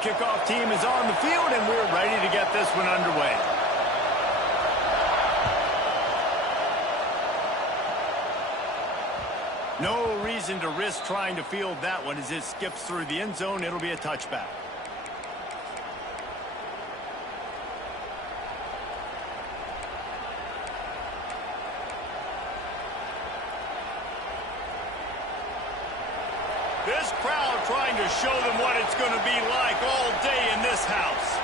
kickoff team is on the field, and we're ready to get this one underway. No reason to risk trying to field that one as it skips through the end zone. It'll be a touchback. This crowd trying to show them what it's going to be like all day in this house.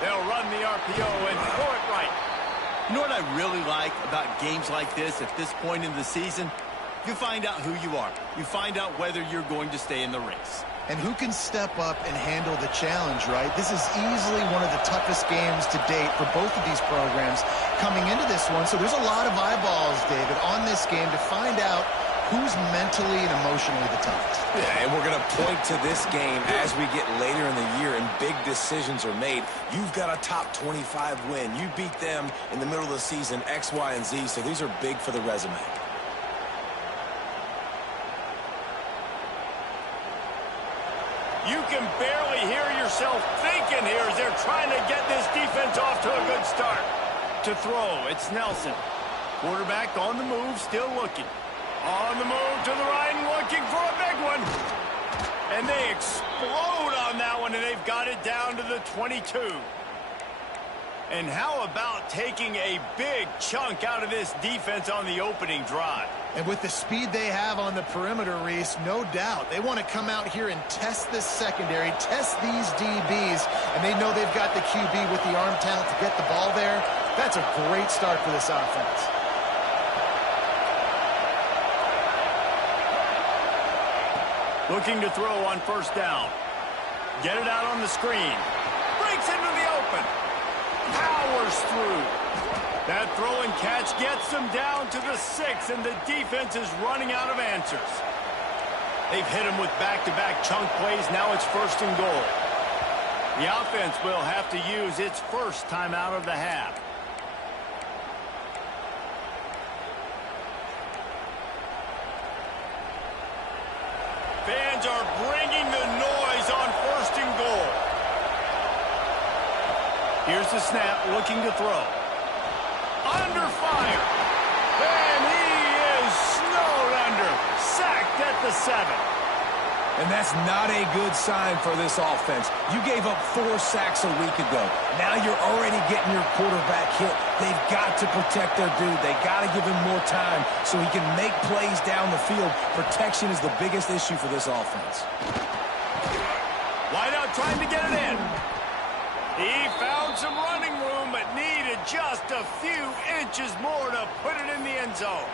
They'll run the RPO and throw it right. You know what I really like about games like this at this point in the season? You find out who you are. You find out whether you're going to stay in the race. And who can step up and handle the challenge, right? This is easily one of the toughest games to date for both of these programs coming into this one. So there's a lot of eyeballs, David, on this game to find out who's mentally and emotionally the toughest. Yeah, and we're going to point to this game as we get later in the year and big decisions are made. You've got a top 25 win. You beat them in the middle of the season, X, Y, and Z, so these are big for the resume. You can barely hear yourself thinking here as they're trying to get this defense off to a good start. To throw, it's Nelson. Quarterback on the move, still looking. On the move to the right and looking for a big one. And they explode on that one, and they've got it down to the 22. And how about taking a big chunk out of this defense on the opening drive? And with the speed they have on the perimeter, Reese, no doubt, they want to come out here and test this secondary, test these DBs, and they know they've got the QB with the arm talent to get the ball there. That's a great start for this offense. Looking to throw on first down. Get it out on the screen. Breaks into the open. Powers through. That throw and catch gets them down to the 6, and the defense is running out of answers. They've hit him with back-to-back chunk plays. Now it's first and goal. The offense will have to use its first timeout of the half. Fans are bringing the noise on first and goal. Here's the snap, looking to throw. Under fire. And he is snowed under. Sacked at the 7. And that's not a good sign for this offense. You gave up 4 sacks a week ago. Now you're already getting your quarterback hit. They've got to protect their dude. They got to give him more time so he can make plays down the field. Protection is the biggest issue for this offense. Wide out trying to get it in. He found some running room, but needed just a few inches more to put it in the end zone.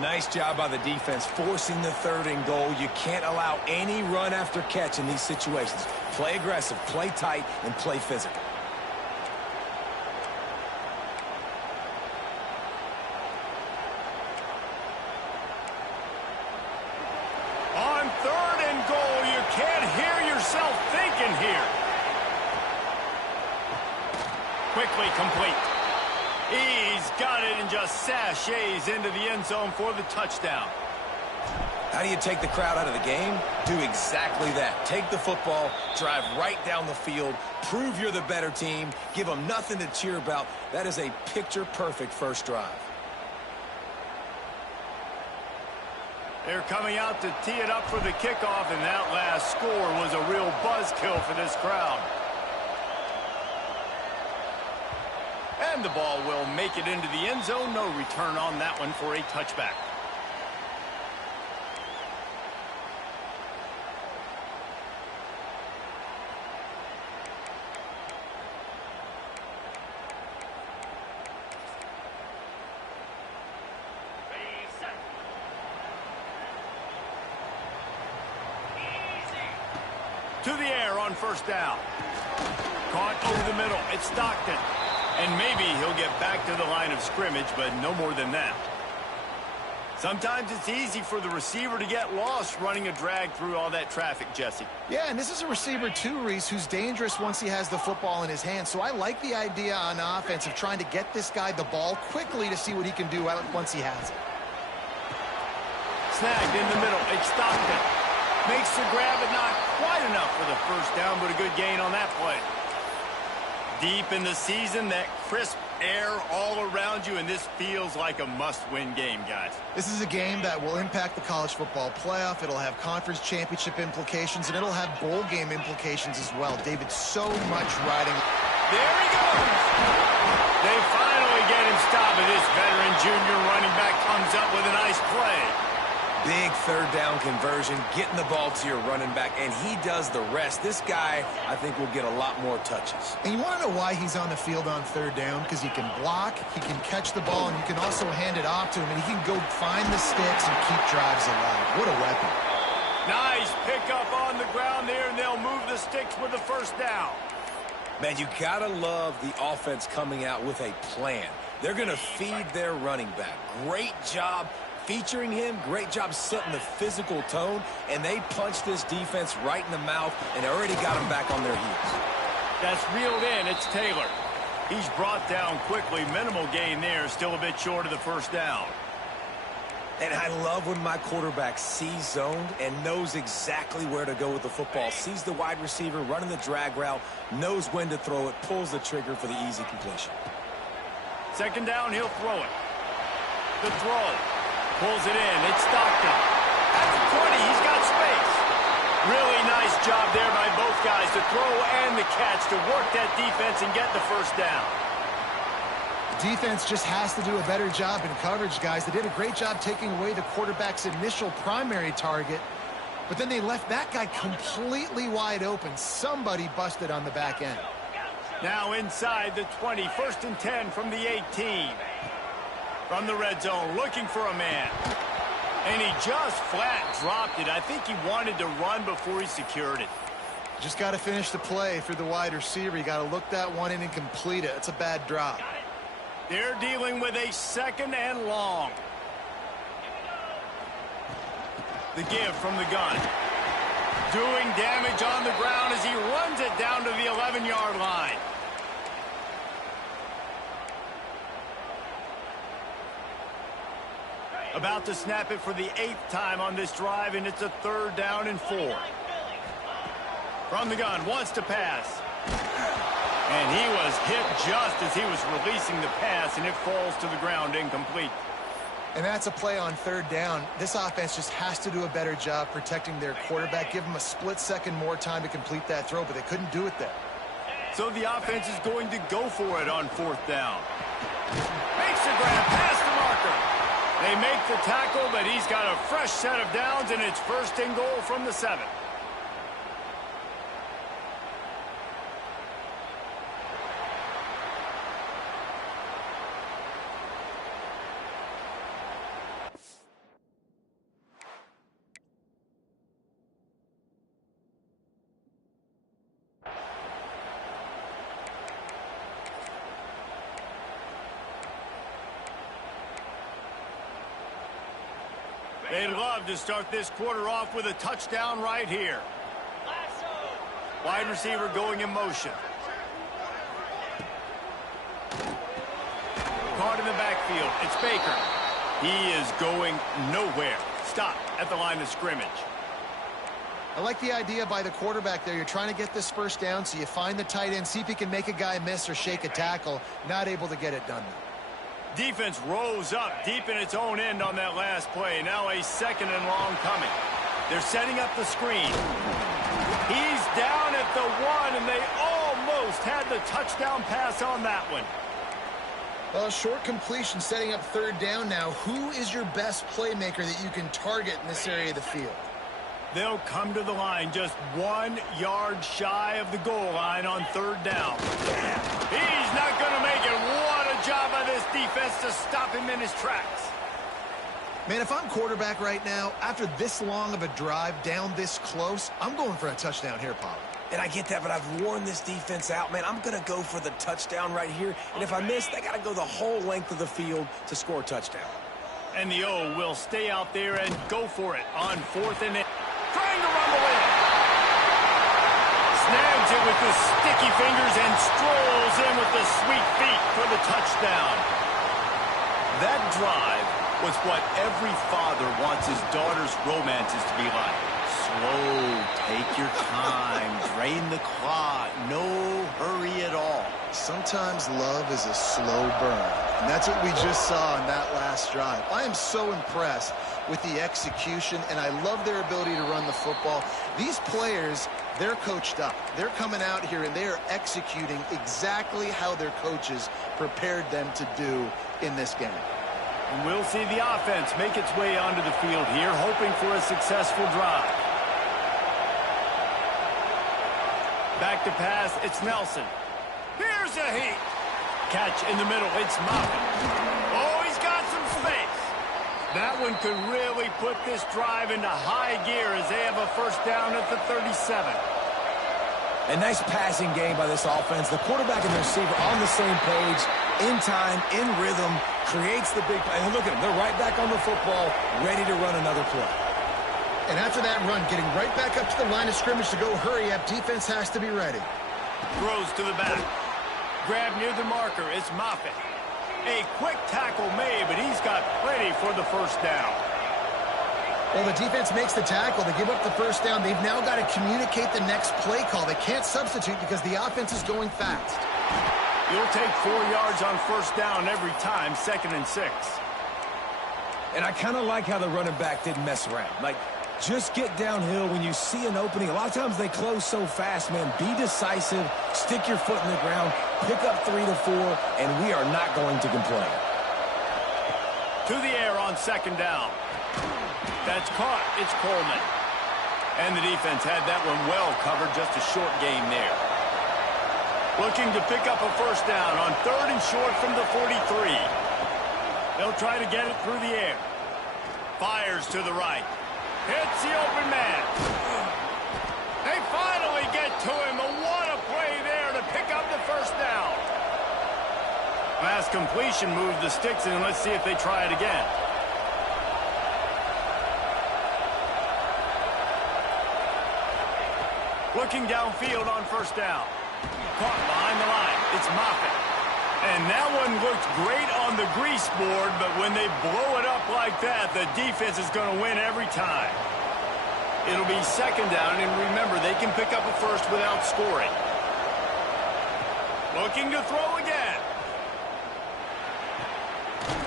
Nice job by the defense forcing the 3rd and goal. You can't allow any run after catch in these situations. Play aggressive, play tight, and play physical. On 3rd and goal, you can't hear yourself thinking here. Quickly complete. He's got it and just sachets into the end zone for the touchdown. How do you take the crowd out of the game? Do exactly that. Take the football, drive right down the field, prove you're the better team, give them nothing to cheer about. That is a picture-perfect first drive. They're coming out to tee it up for the kickoff, and that last score was a real buzzkill for this crowd. And the ball will make it into the end zone. No return on that one for a touchback. To the air on first down. Caught over the middle. It's Stockton. And maybe he'll get back to the line of scrimmage, but no more than that. Sometimes it's easy for the receiver to get lost running a drag through all that traffic, Jesse. Yeah, and this is a receiver too, Reese, who's dangerous once he has the football in his hands. So I like the idea on offense of trying to get this guy the ball quickly to see what he can do once he has it. snagged in the middle. It's Stockton. Makes the grab, but not quite enough for the first down, but a good gain on that play. Deep in the season, that crisp air all around you, and this feels like a must-win game, guys. This is a game that will impact the college football playoff. It'll have conference championship implications, and it'll have bowl game implications as well. David, so much riding. There he goes. They finally get him stopped, and this veteran junior running back comes up with a nice play. Big third down conversion, getting the ball to your running back, and he does the rest. This guy, I think, will get a lot more touches. And you want to know why he's on the field on third down? Because he can block, he can catch the ball, and you can also hand it off to him, and he can go find the sticks and keep drives alive. What a weapon. Nice pickup on the ground there, and they'll move the sticks with the first down. Man, you gotta love the offense coming out with a plan. They're gonna feed their running back. Great job featuring him, great job setting the physical tone, and they punched this defense right in the mouth and already got them back on their heels. That's reeled in. It's Taylor. He's brought down quickly. Minimal gain there. Still a bit short of the first down. And I love when my quarterback sees zoned and knows exactly where to go with the football. Sees the wide receiver running the drag route, knows when to throw it, pulls the trigger for the easy completion. Second down, he'll throw it. The throw. Pulls it in. It's Stockton. At the 20, he's got space. Really nice job there by both guys to throw and the catch to work that defense and get the first down. The defense just has to do a better job in coverage, guys. They did a great job taking away the quarterback's initial primary target, but then they left that guy completely wide open. Somebody busted on the back end. Now inside the 20, 1st and 10 from the 18. From the red zone, looking for a man. And he just flat dropped it. I think he wanted to run before he secured it. Just got to finish the play for the wide receiver. You got to look that one in and complete it. It's a bad drop. They're dealing with a 2nd and long. The give from the gun. Doing damage on the ground as he runs it down to the 11-yard line. About to snap it for the 8th time on this drive, and it's a 3rd down and 4. From the gun, wants to pass. And he was hit just as he was releasing the pass, and it falls to the ground incomplete. And that's a play on 3rd down. This offense just has to do a better job protecting their quarterback. Give them a split second more time to complete that throw, but they couldn't do it there. So the offense is going to go for it on 4th down. Makes the grab past the marker. They make the tackle, but he's got a fresh set of downs, and it's 1st and goal from the 7. They'd love to start this quarter off with a touchdown right here. Wide receiver going in motion. Caught in the backfield. It's Baker. He is going nowhere. Stop at the line of scrimmage. I like the idea by the quarterback there. You're trying to get this first down, so you find the tight end, see if he can make a guy miss or shake a tackle. Not able to get it done. Defense rose up deep in its own end on that last play. Now a 2nd and long coming. They're setting up the screen. He's down at the 1, and they almost had the touchdown pass on that one. Well, short completion setting up 3rd down now. Who is your best playmaker that you can target in this area of the field? They'll come to the line just 1 yard shy of the goal line on 3rd down. He's not going to make it. What a job by this defense to stop him in his tracks. Man, if I'm quarterback right now, after this long of a drive down this close, I'm going for a touchdown here, Paul. And I get that, but I've worn this defense out, man. I'm going to go for the touchdown right here. And if I miss, they got to go the whole length of the field to score a touchdown. And the O will stay out there and go for it on 4th and 8. Trying to rumble in. Snags it with the sticky fingers and strolls in with the sweet feet for the touchdown. That drive was what every father wants his daughter's romances to be like. Slow, take your time, drain the clock, no hurry at all. Sometimes love is a slow burn, and that's what we just saw in that last drive. I am so impressed with the execution, and I love their ability to run the football. These players, they're coached up. They're coming out here, and they are executing exactly how their coaches prepared them to do in this game. And we'll see the offense make its way onto the field here, hoping for a successful drive. Back to pass, it's Nelson. Here's a heat. Catch in the middle, it's Mjpls. Oh, he's got some space. That one could really put this drive into high gear as they have a first down at the 37. A nice passing game by this offense. The quarterback and the receiver on the same page, in time, in rhythm, creates the big play. And look at them, they're right back on the football, ready to run another play. And after that run, getting right back up to the line of scrimmage to go hurry up, defense has to be ready. Throws to the back. Grab near the marker, it's Mjpls. A quick tackle made, but he's got plenty for the first down. Well, the defense makes the tackle. They give up the first down. They've now got to communicate the next play call. They can't substitute because the offense is going fast. You'll take 4 yards on first down every time, 2nd and 6. And I kind of like how the running back didn't mess around. Like, just get downhill when you see an opening. A lot of times they close so fast, man. Be decisive, stick your foot in the ground, pick up 3 to 4, and we are not going to complain. To the air on 2nd down. That's caught. It's Coleman. And the defense had that one well covered. Just a short gain there. Looking to pick up a first down on 3rd and short from the 43. They'll try to get it through the air. Fires to the right. Hits the open man. They finally get to him. What a play there to pick up the first down. Last completion moved the sticks in. Let's see if they try it again. Looking downfield on first down. Caught behind the line. It's Mjpls. And that one looked great on the grease board, but when they blow it up like that, the defense is going to win every time. It'll be 2nd down, and remember, they can pick up a first without scoring. Looking to throw again.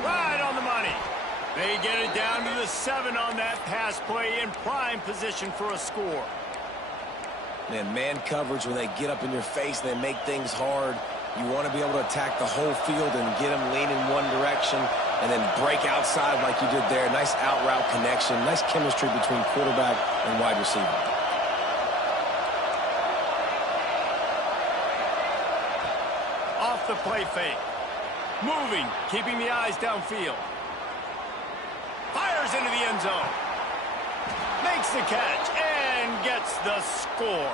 Right on the money. They get it down to the 7 on that pass play in prime position for a score. Man coverage, when they get up in your face, they make things hard. You want to be able to attack the whole field and get them leaning one direction and then break outside like you did there. Nice out-route connection. Nice chemistry between quarterback and wide receiver. Off the play fake. Moving, keeping the eyes downfield. Fires into the end zone. Makes the catch and gets the score.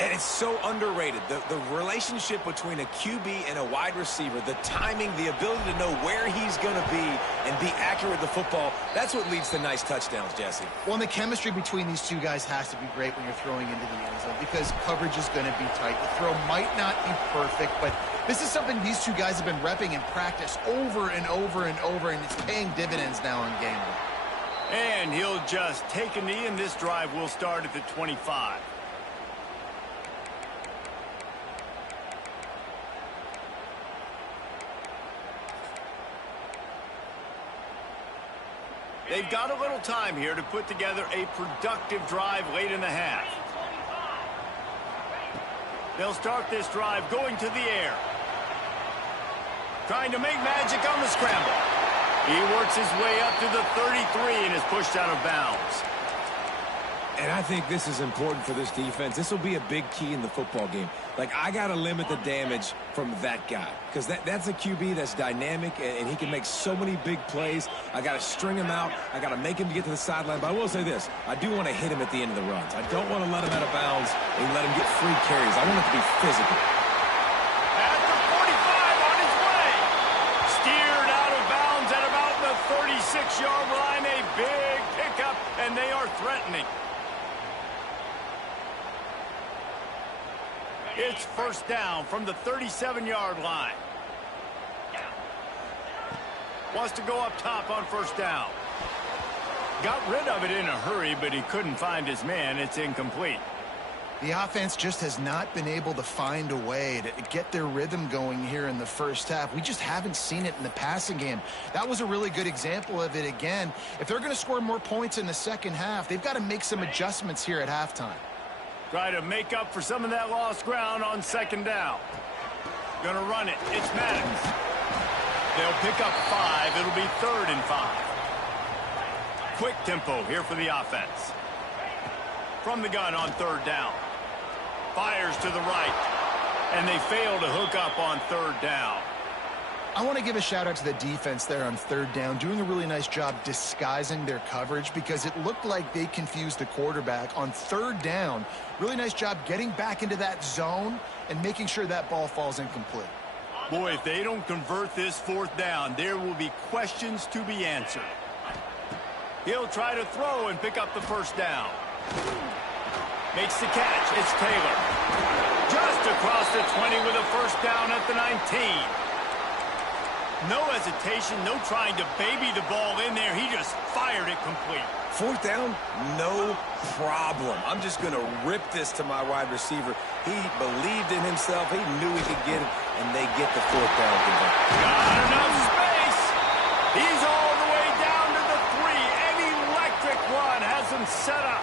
And it's so underrated. The relationship between a QB and a wide receiver, the timing, the ability to know where he's going to be and be accurate with the football, that's what leads to nice touchdowns, Jesse. Well, and the chemistry between these two guys has to be great when you're throwing into the end zone because coverage is going to be tight. The throw might not be perfect, but this is something these two guys have been repping in practice over and over and over, and it's paying dividends now in game day. And he'll just take a knee, and this drive will start at the 25. They've got a little time here to put together a productive drive late in the half. They'll start this drive going to the air. Trying to make magic on the scramble. He works his way up to the 33 and is pushed out of bounds. And I think this is important for this defense. This will be a big key in the football game. Like, I got to limit the damage from that guy because that's a QB that's dynamic, and he can make so many big plays. I got to string him out. I got to make him get to the sideline. But I will say this. I do want to hit him at the end of the runs. I don't want to let him out of bounds and let him get free carries. I want it to be physical. At the 45 on his way. Steered out of bounds at about the 36-yard line. A big pickup, and they are threatening. It's first down from the 37-yard line. Wants to go up top on first down. Got rid of it in a hurry, but he couldn't find his man. It's incomplete. The offense just has not been able to find a way to get their rhythm going here in the first half. We just haven't seen it in the passing game. That was a really good example of it again. If they're going to score more points in the second half, they've got to make some adjustments here at halftime. Try to make up for some of that lost ground on second down. Gonna run it. It's Maddox. They'll pick up 5. It'll be 3rd and 5. Quick tempo here for the offense. From the gun on 3rd down. Fires to the right. And they fail to hook up on 3rd down. I want to give a shout out to the defense there on 3rd down, doing a really nice job disguising their coverage because it looked like they confused the quarterback on 3rd down. Really nice job getting back into that zone and making sure that ball falls incomplete. Boy, if they don't convert this 4th down, there will be questions to be answered. He'll try to throw and pick up the 1st down. Makes the catch. It's Taylor. Just across the 20 with a 1st down at the 19. No hesitation, no trying to baby the ball in there. He just fired it complete. 4th down, no problem. I'm just going to rip this to my wide receiver. He believed in himself. He knew he could get it, and they get the 4th down conversion. Got enough space. He's all the way down to the 3. An electric run has him set up.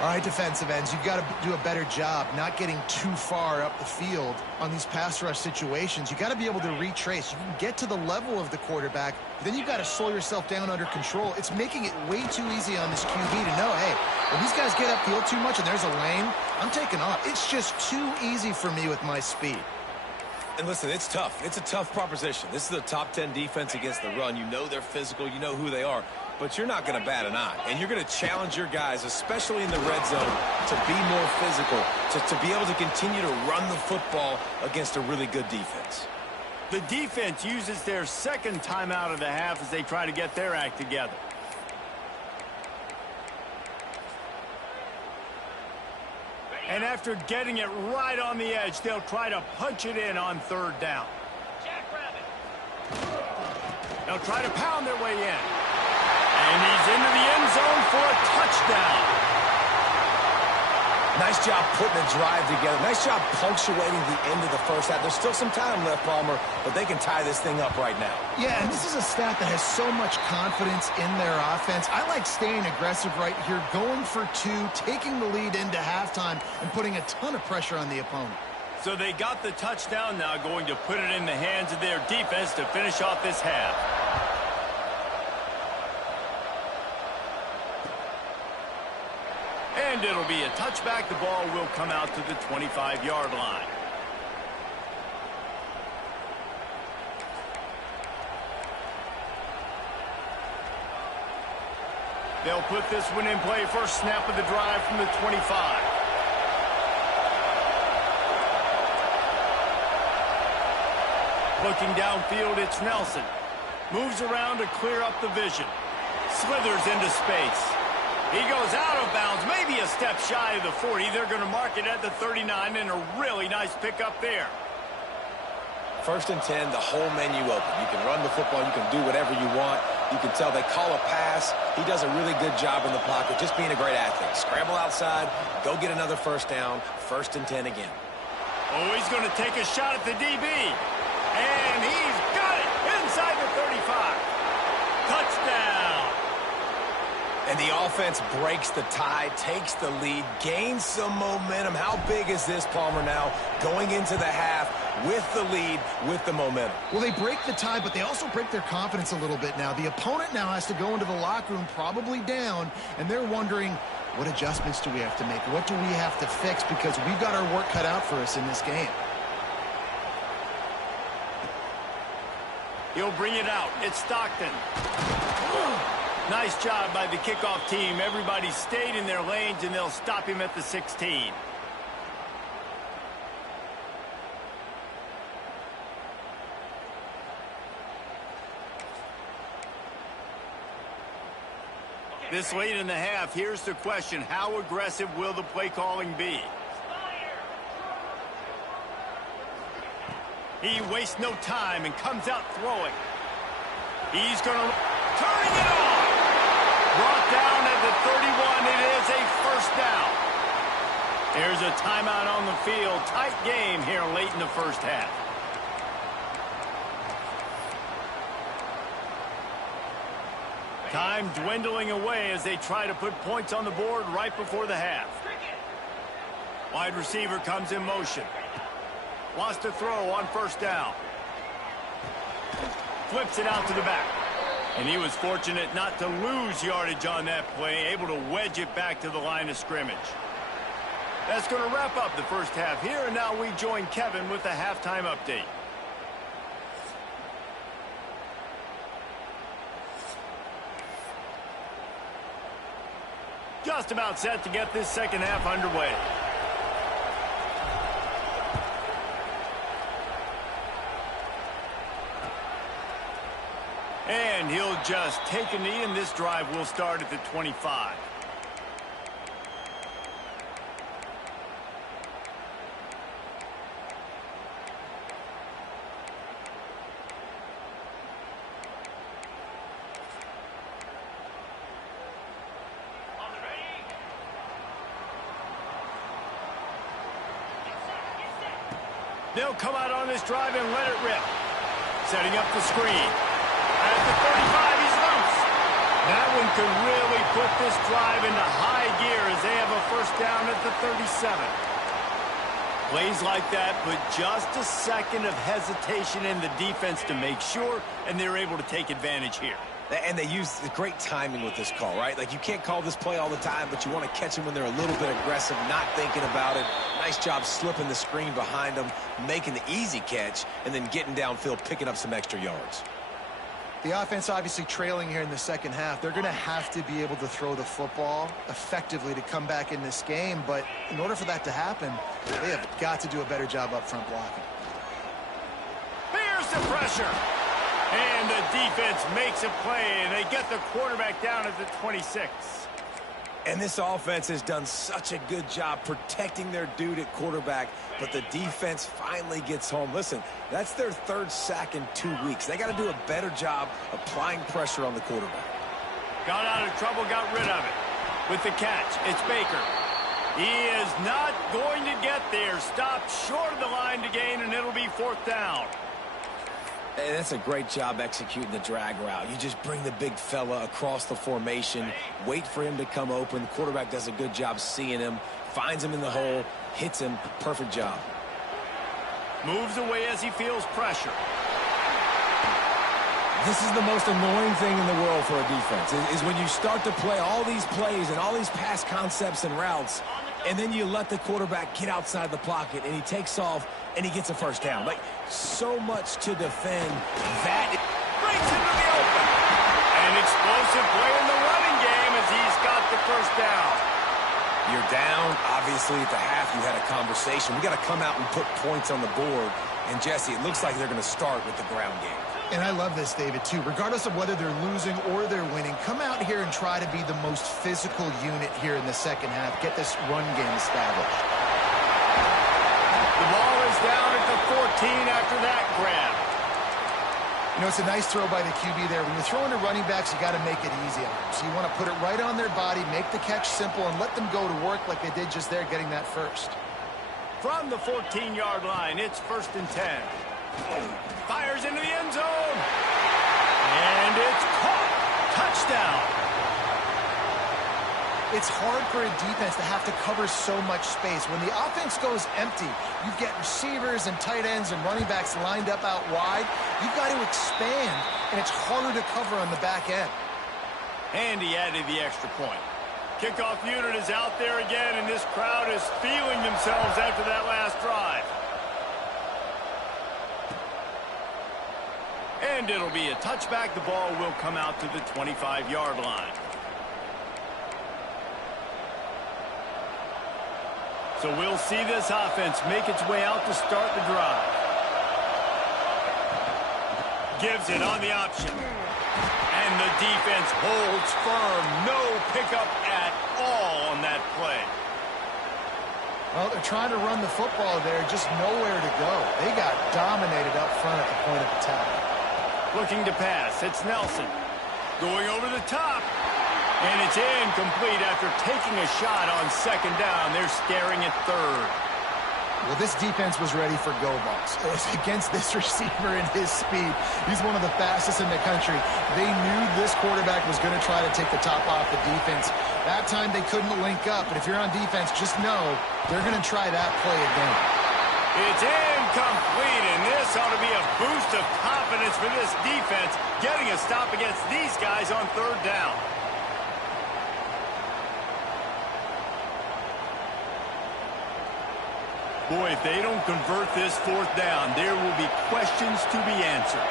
All right, defensive ends, you've got to do a better job not getting too far up the field on these pass rush situations. You've got to be able to retrace. You can get to the level of the quarterback, but then you've got to slow yourself down under control. It's making it way too easy on this QB to know, hey, when these guys get upfield too much and there's a lane, I'm taking off. It's just too easy for me with my speed. And listen, it's tough. It's a tough proposition. This is a top 10 defense against the run. You know they're physical. You know who they are. But you're not going to bat an eye. And you're going to challenge your guys, especially in the red zone, to be more physical, to be able to continue to run the football against a really good defense. The defense uses their 2nd timeout of the half as they try to get their act together. And after getting it right on the edge, they'll try to punch it in on 3rd down. They'll try to pound their way in. And he's into the end zone for a touchdown. Nice job putting a drive together. Nice job punctuating the end of the first half. There's still some time left, Palmer, but they can tie this thing up right now. Yeah, and this is a staff that has so much confidence in their offense. I like staying aggressive right here, going for 2, taking the lead into halftime, and putting a ton of pressure on the opponent. So they got the touchdown now, going to put it in the hands of their defense to finish off this half. And it'll be a touchback. The ball will come out to the 25-yard line. They'll put this one in play. First snap of the drive from the 25. Looking downfield, it's Nelson. Moves around to clear up the vision. Slithers into space. He goes out of bounds, maybe a step shy of the 40. They're going to mark it at the 39, and a really nice pickup there. 1st and 10, the whole menu open. You can run the football. You can do whatever you want. You can tell they call a pass. He does a really good job in the pocket, just being a great athlete. Scramble outside, go get another 1st down, 1st and 10 again. Oh, he's going to take a shot at the DB. And he's got it inside the 35. Touchdown. And the offense breaks the tie, takes the lead, gains some momentum. How big is this, Palmer, now going into the half with the lead, with the momentum? Well, they break the tie, but they also break their confidence a little bit now. The opponent now has to go into the locker room probably down, and they're wondering, what adjustments do we have to make? What do we have to fix? Because we've got our work cut out for us in this game. He'll bring it out. It's Stockton. Nice job by the kickoff team. Everybody stayed in their lanes, and they'll stop him at the 16. This late in the half, here's the question. How aggressive will the play calling be? He wastes no time and comes out throwing. He's going to turning it on. Brought down at the 31. It is a first down. There's a timeout on the field. Tight game here late in the first half. Time dwindling away as they try to put points on the board right before the half. Wide receiver comes in motion. Wants to throw on first down. Flips it out to the back. And he was fortunate not to lose yardage on that play, able to wedge it back to the line of scrimmage. That's going to wrap up the first half here, and now we join Kevin with the halftime update. Just about set to get this second half underway. And he'll just take a knee, and this drive will start at the 25. They'll come out on this drive and let it rip. Setting up the screen. At the 35, he's loose. That one could really put this drive into high gear as they have a first down at the 37. Plays like that, but just a second of hesitation in the defense to make sure, and they're able to take advantage here. And they use the great timing with this call, right? Like, you can't call this play all the time, but you want to catch them when they're a little bit aggressive, not thinking about it. Nice job slipping the screen behind them, making the easy catch, and then getting downfield, picking up some extra yards. The offense obviously trailing here in the second half. They're going to have to be able to throw the football effectively to come back in this game. But in order for that to happen, they have got to do a better job up front blocking. Here's the pressure. And the defense makes a play, and they get the quarterback down at the 26. And this offense has done such a good job protecting their dude at quarterback, but the defense finally gets home. Listen, that's their third sack in 2 weeks. They got to do a better job applying pressure on the quarterback. Got out of trouble, got rid of it. With the catch, it's Baker. He is not going to get there. Stopped short of the line to gain, and it'll be fourth down. And that's a great job executing the drag route. You just bring the big fella across the formation, wait for him to come open. The quarterback does a good job seeing him, finds him in the hole, hits him. Perfect job. Moves away as he feels pressure. This is the most annoying thing in the world for a defense, is when you start to play all these plays and all these pass concepts and routes, and then you let the quarterback get outside the pocket, and he takes off, and he gets a first down. Like, so much to defend. That brings him to the open. An explosive play in the running game as he's got the first down. You're down. Obviously, at the half, you had a conversation. We got to come out and put points on the board. And, Jesse, it looks like they're going to start with the ground game. And I love this, David, too. Regardless of whether they're losing or they're winning, come out here and try to be the most physical unit here in the second half. Get this run game established. The ball is down at the 14 after that grab. You know, it's a nice throw by the QB there. When you're throwing to running backs, you got to make it easy on them. So you want to put it right on their body, make the catch simple, and let them go to work like they did just there, getting that first. From the 14-yard line, it's 1st and 10. Fires into the end zone. And it's caught. Touchdown. It's hard for a defense to have to cover so much space. When the offense goes empty, you get receivers and tight ends and running backs lined up out wide. You've got to expand, and it's harder to cover on the back end. And he added the extra point. Kickoff unit is out there again, and this crowd is feeling themselves after that last drive. And it'll be a touchback. The ball will come out to the 25-yard line. So we'll see this offense make its way out to start the drive. Gives it on the option. And the defense holds firm. No pickup at all on that play. Well, they're trying to run the football there, just nowhere to go. They got dominated up front at the point of attack. Looking to pass. It's Nelson. Going over the top. And it's incomplete after taking a shot on second down. They're staring at third. Well, this defense was ready for go balls. Against this receiver and his speed, he's one of the fastest in the country. They knew this quarterback was going to try to take the top off the defense. That time they couldn't link up, but if you're on defense, just know they're going to try that play again. It's incomplete, and this ought to be a boost of confidence for this defense, getting a stop against these guys on third down. Boy, if they don't convert this fourth down, there will be questions to be answered.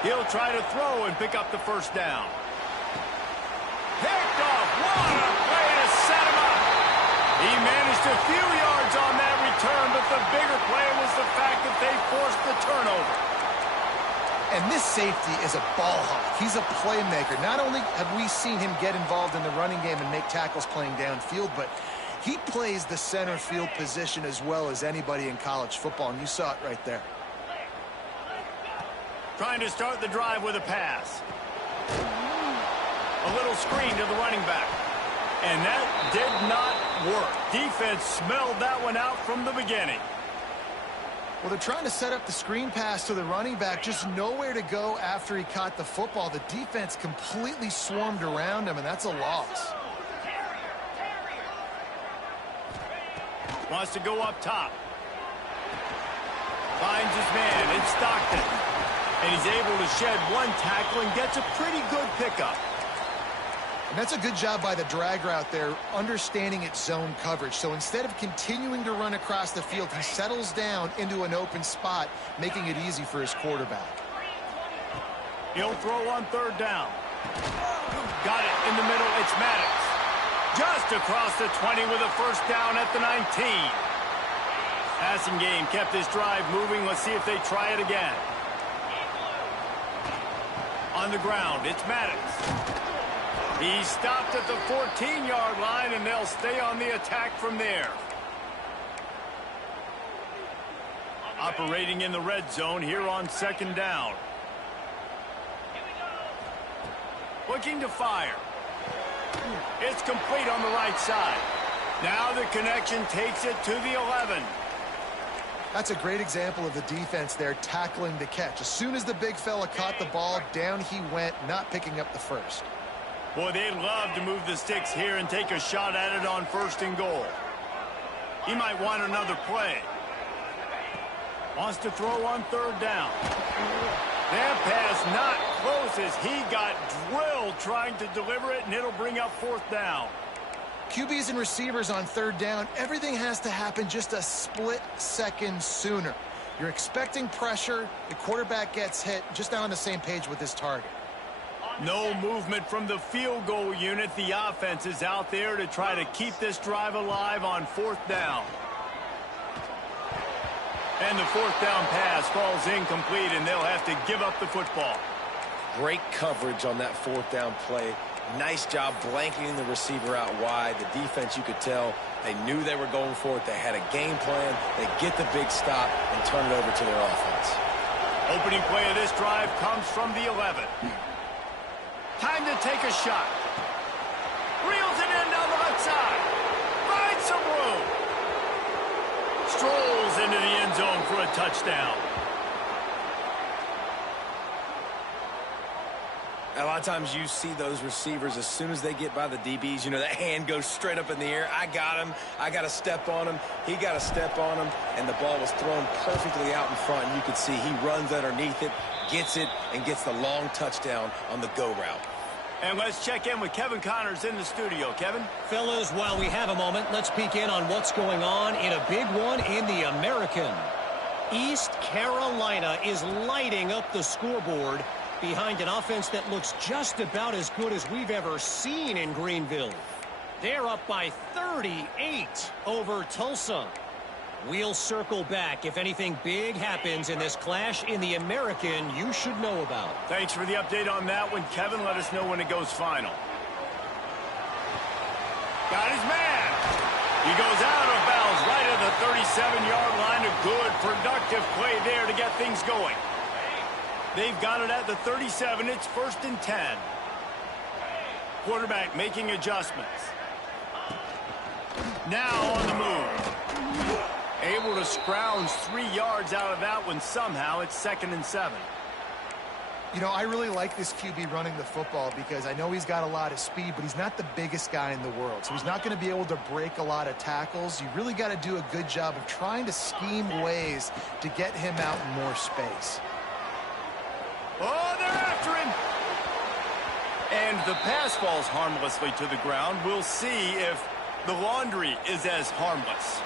He'll try to throw and pick up the first down. Picked off. What a play to set him up. He managed a few yards on that return, but the bigger play was the fact that they forced the turnover. And this safety is a ball hawk. He's a playmaker. Not only have we seen him get involved in the running game and make tackles playing downfield, but he plays the center field position as well as anybody in college football, and you saw it right there. Trying to start the drive with a pass. A little screen to the running back. And that did not work. Defense smelled that one out from the beginning. Well, they're trying to set up the screen pass to the running back, just nowhere to go after he caught the football. The defense completely swarmed around him, and that's a loss. Wants to go up top. Finds his man. It's Stockton. And he's able to shed one tackle and gets a pretty good pickup. And that's a good job by the drag route there, understanding its zone coverage. So instead of continuing to run across the field, he settles down into an open spot, making it easy for his quarterback. He'll throw on third down. Got it in the middle. It's Maddox. Just across the 20 with a first down at the 19. Passing game kept this drive moving. Let's see if they try it again. On the ground, it's Maddox. He stopped at the 14-yard line, and they'll stay on the attack from there. Operating in the red zone here on second down. Looking to fire. It's complete on the right side. Now the connection takes it to the 11. That's a great example of the defense there tackling the catch. As soon as the big fella caught the ball, down he went, not picking up the first. Boy, they'd love to move the sticks here and take a shot at it on first and goal. He might want another play. Wants to throw on third down. That pass not close as he got drilled trying to deliver it, and it'll bring up fourth down. QBs and receivers on third down, everything has to happen just a split second sooner. You're expecting pressure, the quarterback gets hit, just not on the same page with his target. No movement from the field goal unit. The offense is out there to try to keep this drive alive on fourth down. And the fourth down pass falls incomplete, and they'll have to give up the football. Great coverage on that fourth down play. Nice job blanketing the receiver out wide. The defense, you could tell, they knew they were going for it. They had a game plan. They get the big stop and turn it over to their offense. Opening play of this drive comes from the 11. Time to take a shot. Reels it in down the left side. Finds some room. Strolls into the end zone for a touchdown. A lot of times you see those receivers, as soon as they get by the DBs, you know, that hand goes straight up in the air. I got him. I got to step on him. He got to step on him. And the ball was thrown perfectly out in front. And you could see he runs underneath it, gets it, and gets the long touchdown on the go route. And let's check in with Kevin Connors in the studio. Kevin? Fellas, while we have a moment, let's peek in on what's going on in a big one in the American. East Carolina is lighting up the scoreboard behind an offense that looks just about as good as we've ever seen in Greenville. They're up by 38 over Tulsa. We'll circle back if anything big happens in this clash in the American you should know about. Thanks for the update on that one, Kevin. Let us know when it goes final. Got his man. He goes out of bounds right at the the 37-yard line. A good, productive play there to get things going. They've got it at the 37. It's 1st and 10. Quarterback making adjustments. Now on the move. Able to scrounge 3 yards out of that one somehow. It's 2nd and 7. You know, I really like this QB running the football because I know he's got a lot of speed, but he's not the biggest guy in the world. So he's not going to be able to break a lot of tackles. You really got to do a good job of trying to scheme ways to get him out in more space. Oh, they're after him. And the pass falls harmlessly to the ground. We'll see if the laundry is as harmless.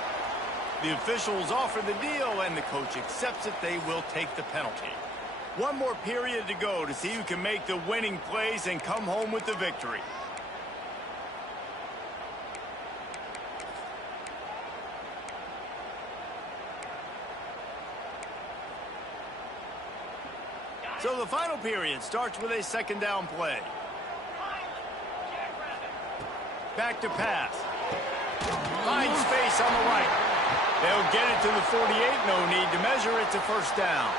The officials offer the deal, and the coach accepts it. They will take the penalty. One more period to go to see who can make the winning plays and come home with the victory. So the final period starts with a 2nd down play. Back to pass. Finds space on the right. They'll get it to the 48. No need to measure. It's a 1st down.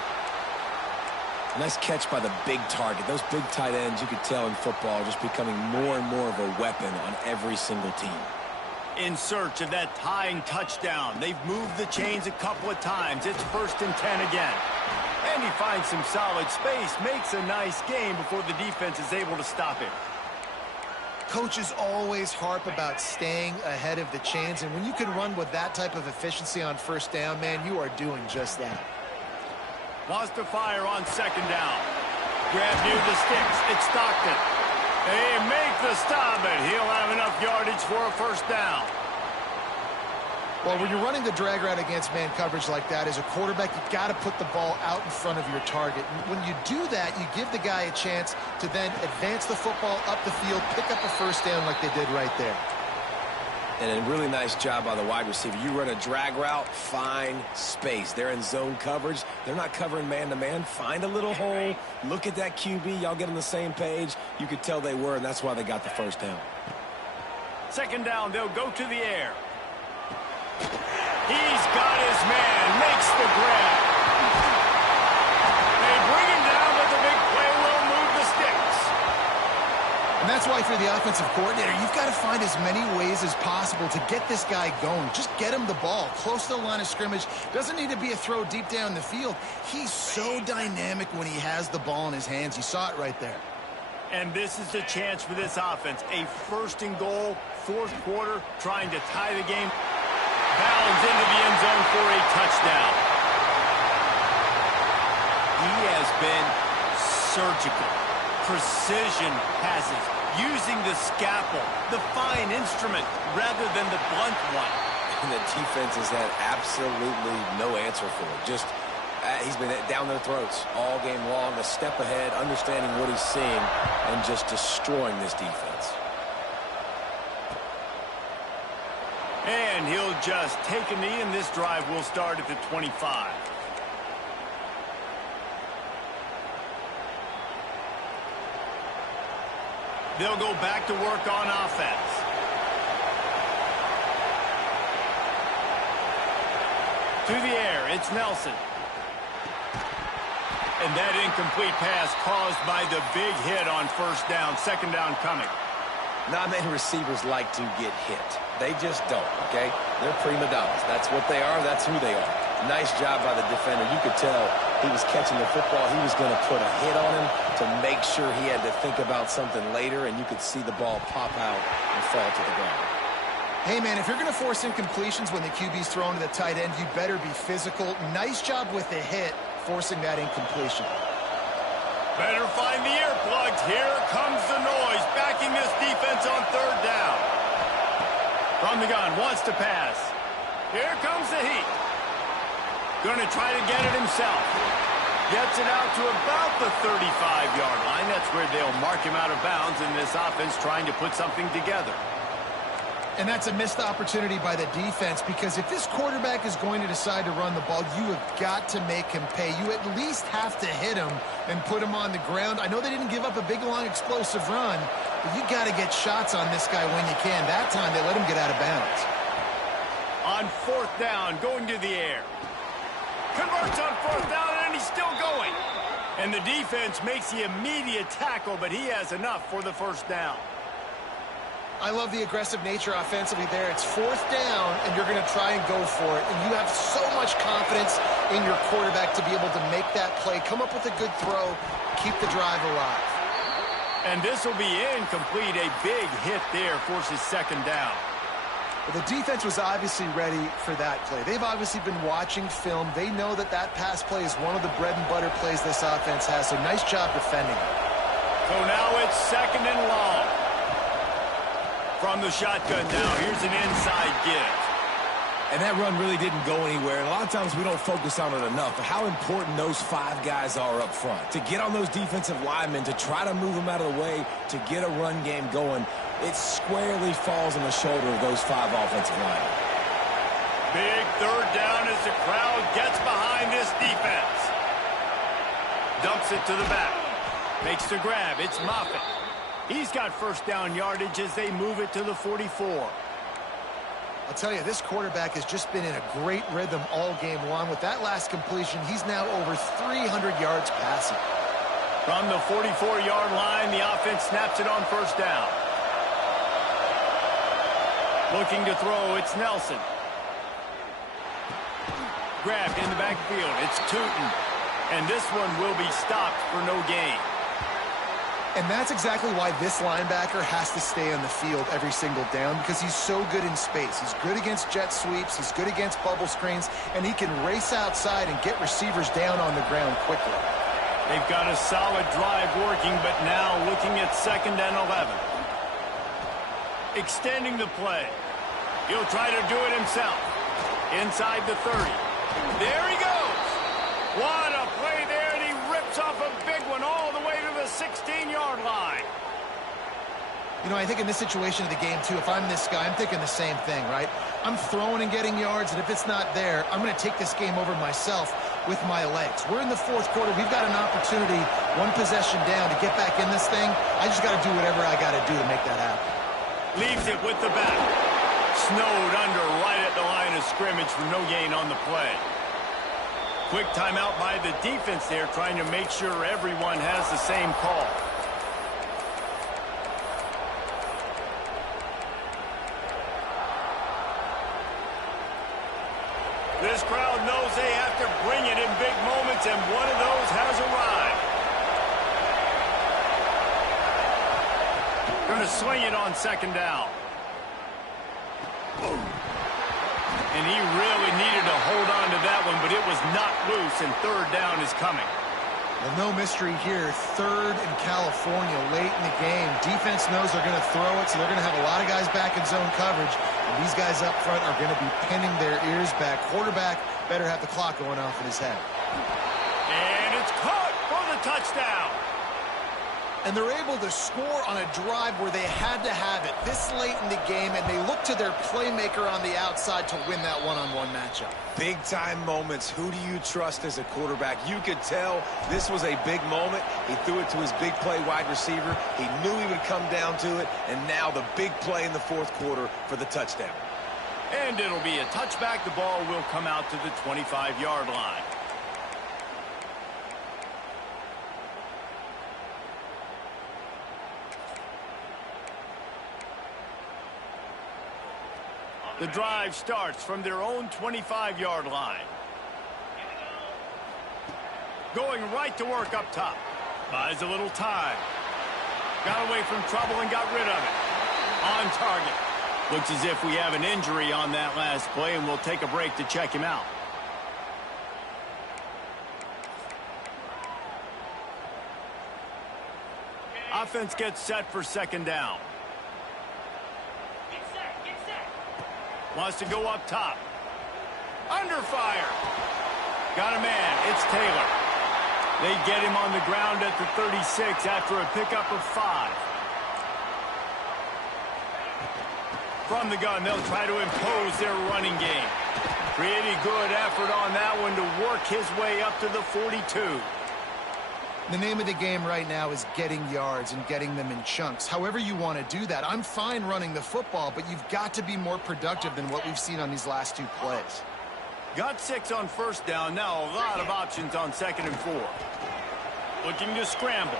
Nice catch by the big target. Those big tight ends, you could tell in football, are just becoming more and more of a weapon on every single team. In search of that tying touchdown. They've moved the chains a couple of times. It's 1st and 10 again. And he finds some solid space, makes a nice game before the defense is able to stop him. Coaches always harp about staying ahead of the chains, and when you can run with that type of efficiency on 1st down, man, you are doing just that. Wants to fire on 2nd down. Grab near the sticks. It's Stockton. They make the stop, and he'll have enough yardage for a 1st down. Well, when you're running the drag route against man coverage like that, as a quarterback, you got to put the ball out in front of your target. And when you do that, you give the guy a chance to then advance the football up the field, pick up a 1st down like they did right there. And a really nice job by the wide receiver. You run a drag route, find space. They're in zone coverage. They're not covering man-to-man. Find a little hole. Look at that QB. Y'all get on the same page. You could tell they were, and that's why they got the 1st down. 2nd down, they'll go to the air. He's got his man, makes the grab. They bring him down, but the big play will move the sticks. And that's why, for the offensive coordinator, you've got to find as many ways as possible to get this guy going. Just get him the ball close to the line of scrimmage. Doesn't need to be a throw deep down the field. He's so dynamic when he has the ball in his hands. You saw it right there. And this is the chance for this offense. A 1st and goal, 4th quarter, trying to tie the game. Bounds into the end zone for a touchdown. He has been surgical. Precision passes. Using the scalpel, the fine instrument, rather than the blunt one. And the defense has had absolutely no answer for it. Just, he's been down their throats all game long, a step ahead, understanding what he's seeing, and just destroying this defense. And he'll just take a knee, and this drive will start at the 25. They'll go back to work on offense. To the air, it's Nelson. And that incomplete pass caused by the big hit on 1st down. 2nd down coming. Not many receivers like to get hit. They just don't, okay? They're prima donnas. That's what they are. That's who they are. Nice job by the defender. You could tell he was catching the football. He was going to put a hit on him to make sure he had to think about something later, and you could see the ball pop out and fall to the ground. Hey, man, if you're going to force incompletions when the QB's thrown to the tight end, you better be physical. Nice job with the hit, forcing that incompletion. Better find the earplugs. Here comes the noise, backing this defense on 3rd down. From the gun, wants to pass. Here comes the heat. Going to try to get it himself. Gets it out to about the 35-yard line. That's where they'll mark him out of bounds in this offense trying to put something together. And that's a missed opportunity by the defense, because if this quarterback is going to decide to run the ball, you have got to make him pay. You at least have to hit him and put him on the ground. I know they didn't give up a big, long, explosive run, but you got to get shots on this guy when you can. That time, they let him get out of bounds. On fourth down, going to the air. Converts on fourth down, and he's still going. And the defense makes the immediate tackle, but he has enough for the first down. I love the aggressive nature offensively there. It's fourth down, and you're going to try and go for it. And you have so much confidence in your quarterback to be able to make that play, come up with a good throw, keep the drive alive. And this will be incomplete. A big hit there forces second down. Well, the defense was obviously ready for that play. They've obviously been watching film. They know that that pass play is one of the bread and butter plays this offense has, so nice job defending it. So now it's second and long. From the shotgun now, here's an inside give. And that run really didn't go anywhere. And a lot of times we don't focus on it enough, but how important those 5 guys are up front. To get on those defensive linemen, to try to move them out of the way, to get a run game going, it squarely falls on the shoulder of those 5 offensive linemen. Big third down as the crowd gets behind this defense. Dumps it to the back. Makes the grab. It's Moffitt. He's got first down yardage as they move it to the 44. I'll tell you, this quarterback has just been in a great rhythm all game long. With that last completion, he's now over 300 yards passing. From the 44-yard line, the offense snaps it on first down. Looking to throw, it's Nelson. Grabbed in the backfield, it's Tootin. And this one will be stopped for no gain. And that's exactly why this linebacker has to stay on the field every single down, because he's so good in space. He's good against jet sweeps, he's good against bubble screens, and he can race outside and get receivers down on the ground quickly. They've got a solid drive working, but now looking at second and 11. Extending the play. He'll try to do it himself. Inside the 30. There he goes. What a play there, and he rips off a big one all the way to the 16-yard line. You know, I think in this situation of the game, too, if I'm this guy, I'm thinking the same thing, right? I'm throwing and getting yards, and if it's not there, I'm going to take this game over myself with my legs. We're in the fourth quarter. We've got an opportunity, one possession down, to get back in this thing. I just got to do whatever I got to do to make that happen. Leaves it with the back. Snowed under right at the line of scrimmage for no gain on the play. Quick timeout by the defense there, trying to make sure everyone has the same call. This crowd knows they have to bring it in big moments, and one of those has arrived. Going to swing it on second down. And he really needed to hold on to that one, but it was not loose, and third down is coming. Well, no mystery here. Third in California late in the game. Defense knows they're going to throw it, so they're going to have a lot of guys back in zone coverage. And these guys up front are going to be pinning their ears back. Quarterback better have the clock going off in his head. And it's caught for the touchdown. And they're able to score on a drive where they had to have it this late in the game, and they look to their playmaker on the outside to win that one-on-one matchup. Big-time moments. Who do you trust as a quarterback? You could tell this was a big moment. He threw it to his big play wide receiver. He knew he would come down to it, and now the big play in the fourth quarter for the touchdown. And it'll be a touchback. The ball will come out to the 25-yard line. The drive starts from their own 25-yard line. Going right to work up top. Buys a little time. Got away from trouble and got rid of it. On target. Looks as if we have an injury on that last play, and we'll take a break to check him out. Offense gets set for second down. Wants to go up top. Under fire. Got a man. It's Taylor. They get him on the ground at the 36 after a pickup of 5. From the gun, they'll try to impose their running game. Pretty good effort on that one to work his way up to the 42. The name of the game right now is getting yards and getting them in chunks. However you want to do that. I'm fine running the football, but you've got to be more productive than what we've seen on these last 2 plays. Got 6 on first down. Now a lot of options on 2nd and 4. Looking to scramble.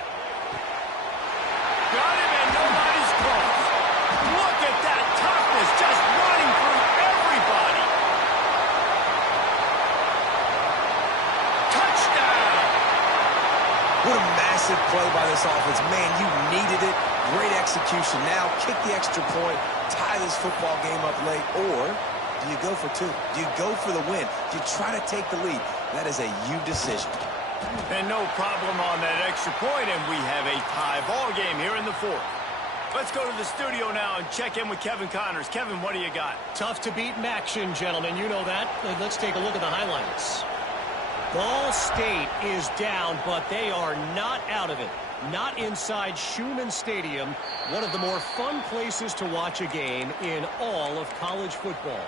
Got him and nobody's close. Look at that toughness, just running through everybody. Touchdown! What a massive play by this offense. Man, you needed it. Great execution. Now kick the extra point, tie this football game up late, or do you go for 2? Do you go for the win? Do you try to take the lead? That is a you decision. And no problem on that extra point, and we have a tie ball game here in the 4th. Let's go to the studio now and check in with Kevin Connors. Kevin, what do you got? Tough to beat Maction, gentlemen. You know that. Let's take a look at the highlights. Ball State is down, but they are not out of it. Not inside Schumann Stadium, one of the more fun places to watch a game in all of college football.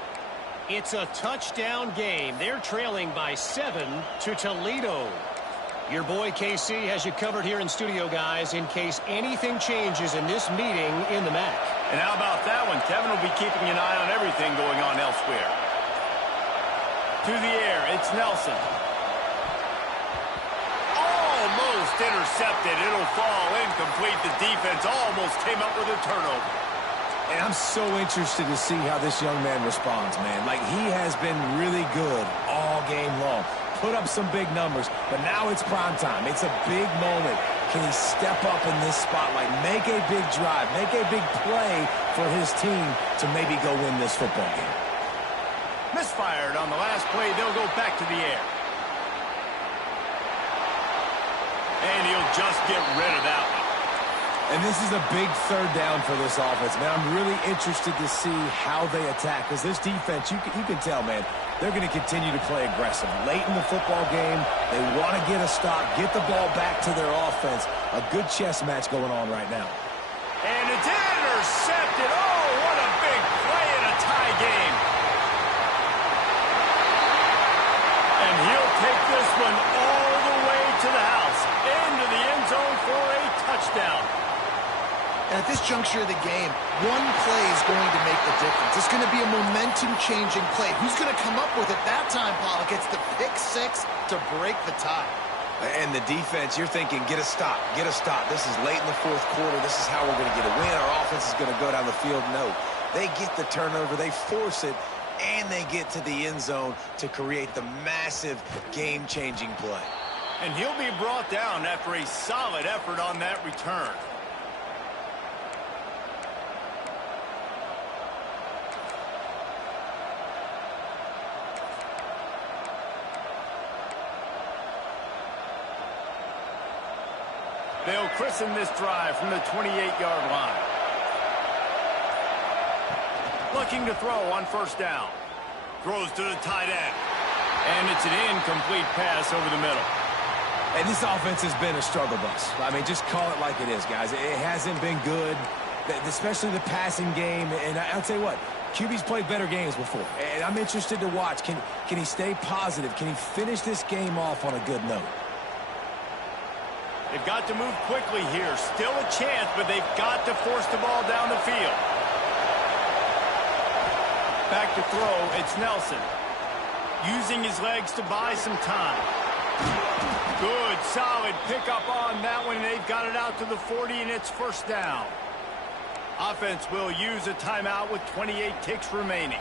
It's a touchdown game. They're trailing by 7 to Toledo. Your boy KC has you covered here in studio, guys, in case anything changes in this meeting in the MAC. And how about that one? Kevin will be keeping an eye on everything going on elsewhere. To the air, it's Nelson. Almost intercepted. It'll fall incomplete. The defense almost came up with a turnover. And I'm so interested to see how this young man responds, man. Like, he has been really good all game long. Put up some big numbers, but now it's prime time. It's a big moment. Can he step up in this spotlight, make a big drive, make a big play for his team to maybe go win this football game? Misfired on the last play. They'll go back to the air. And he'll just get rid of that one. And this is a big 3rd down for this offense, man. I'm really interested to see how they attack, because this defense, you can tell, man, they're going to continue to play aggressive. Late in the football game, they want to get a stop, get the ball back to their offense. A good chess match going on right now. And it's intercepted. Oh, what a big play in a tie game. And he'll take this one all the way to the house, into the end zone for a touchdown. And at this juncture of the game, one play is going to make the difference. It's going to be a momentum-changing play. Who's going to come up with it that time, Pollock? It's the pick 6 to break the tie. And the defense, you're thinking, get a stop, get a stop. This is late in the 4th quarter. This is how we're going to get a win. Our offense is going to go down the field. No, they get the turnover, they force it, and they get to the end zone to create the massive game-changing play. And he'll be brought down after a solid effort on that return. They'll christen this drive from the 28-yard line. Looking to throw on 1st down. Throws to the tight end. And it's an incomplete pass over the middle. And this offense has been a struggle bus. I mean, just call it like it is, guys. It hasn't been good, especially the passing game. And I'll tell you what, QB's played better games before. And I'm interested to watch. Can he stay positive? Can he finish this game off on a good note? They've got to move quickly here. Still a chance, but they've got to force the ball down the field. Back to throw, it's Nelson. Using his legs to buy some time. Good, solid pickup on that one. They've got it out to the 40, and it's 1st down. Offense will use a timeout with 28 ticks remaining.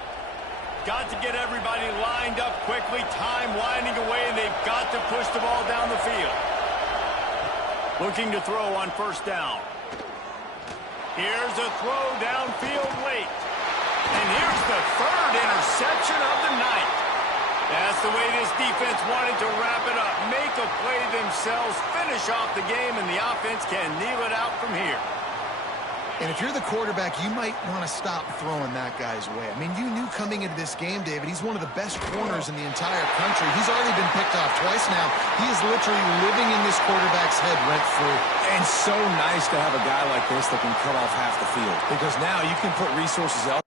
Got to get everybody lined up quickly. Time winding away, and they've got to push the ball down the field. Looking to throw on 1st down. Here's a throw downfield late. And here's the 3rd interception of the night. That's the way this defense wanted to wrap it up. Make a play themselves, finish off the game, and the offense can kneel it out from here. And if you're the quarterback, you might want to stop throwing that guy's way. I mean, you knew coming into this game, David, he's one of the best corners in the entire country. He's already been picked off twice now. He is literally living in this quarterback's head rent-free. And so nice to have a guy like this that can cut off half the field, because now you can put resources out.